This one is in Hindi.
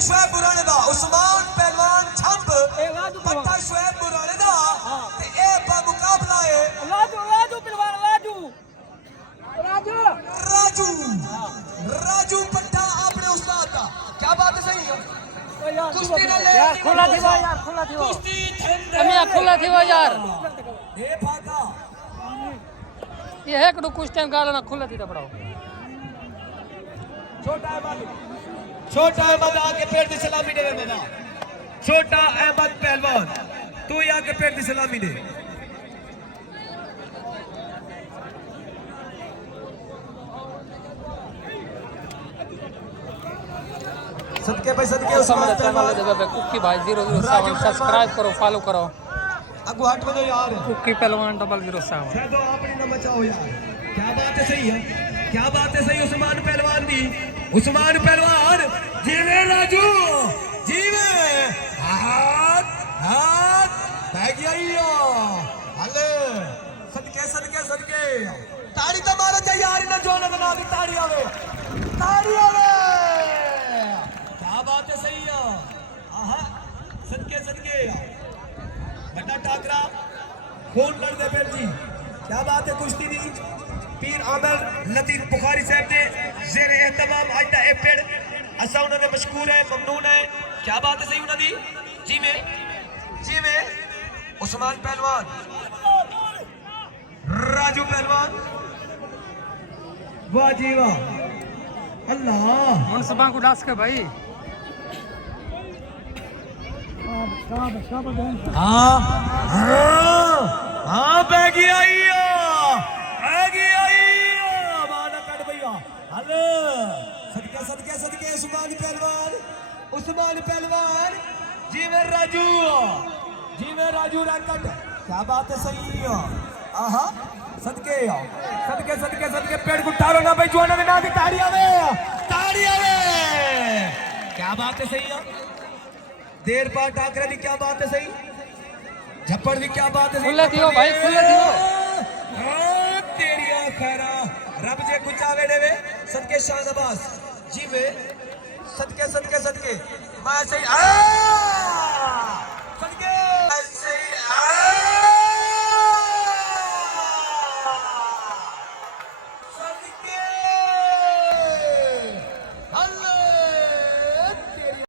शुएब बुराने दा उस्मान पहलवान छंप पट्टा शुएब बुराने दा ते ए बा मुकाबला है राजू पहलवान राजू पट्टा अपने उस्ताद का क्या बात है सही है कुश्ती न ले यार खुला थी वो कुश्ती अमिया खुला थी वो यार ए फाका ये है कि कुछ टाइम गालना खुला थी तो पड़ाओ छोटा अहमद आके पेड़ दी सलामी दे मेरा छोटा अहमद पहलवान तू ही आके पेड़ दी सलामी दे सदके भाई सदके उस्मान पहलवान कुक्की भाई 007 सब्सक्राइब करो फॉलो करो अगु हट में दो यार कुक्की पहलवान 007 शायद अपनी न बचाओ यार क्या बात है सही है क्या बात है सही उस्मान पहलवान दी उस्मान पहलवान जीवे राजू जीवे हाथ हाथ बैग यही हले सदके सदके सदके ताड़ी तो मारो जा यार ना जो ना दी ताड़ी आवे क्या बात है सही है आहा सदके सदके बड़ा टाकरा खून लड़ दे फिर जी क्या बात है कुश्ती दी पीर आमिर लतीफ बुखारी साहब ने जेर एहतमाम आज दा ए पेड़ असा उन्होंने मशकूर है ममनून है क्या बात है सही उन्होंने जी में उस्मान पहलवान राजू पहलवान वाह जी वाह अल्लाह कौन सबा को डास के भाई हाँ बैगी आई माना कट भैया हलो सदके सदके सदके उस्मान पहलवान जी में राजू रैकट क्या बात है सही आहा सदके सदके सदके सदके पेड़ को टारो ना भाई जोना में ना दी ताड़ी आवे क्या बात है सही देर बाद टाकरे दी क्या बात है सही झप्पड़ दी क्या बात है खुले थियो भाई खुले थियो तेरी खैरा रब जे कुछ आवे देवे सदके शाहनवाज जी वे सदके सदके सदके मैं सही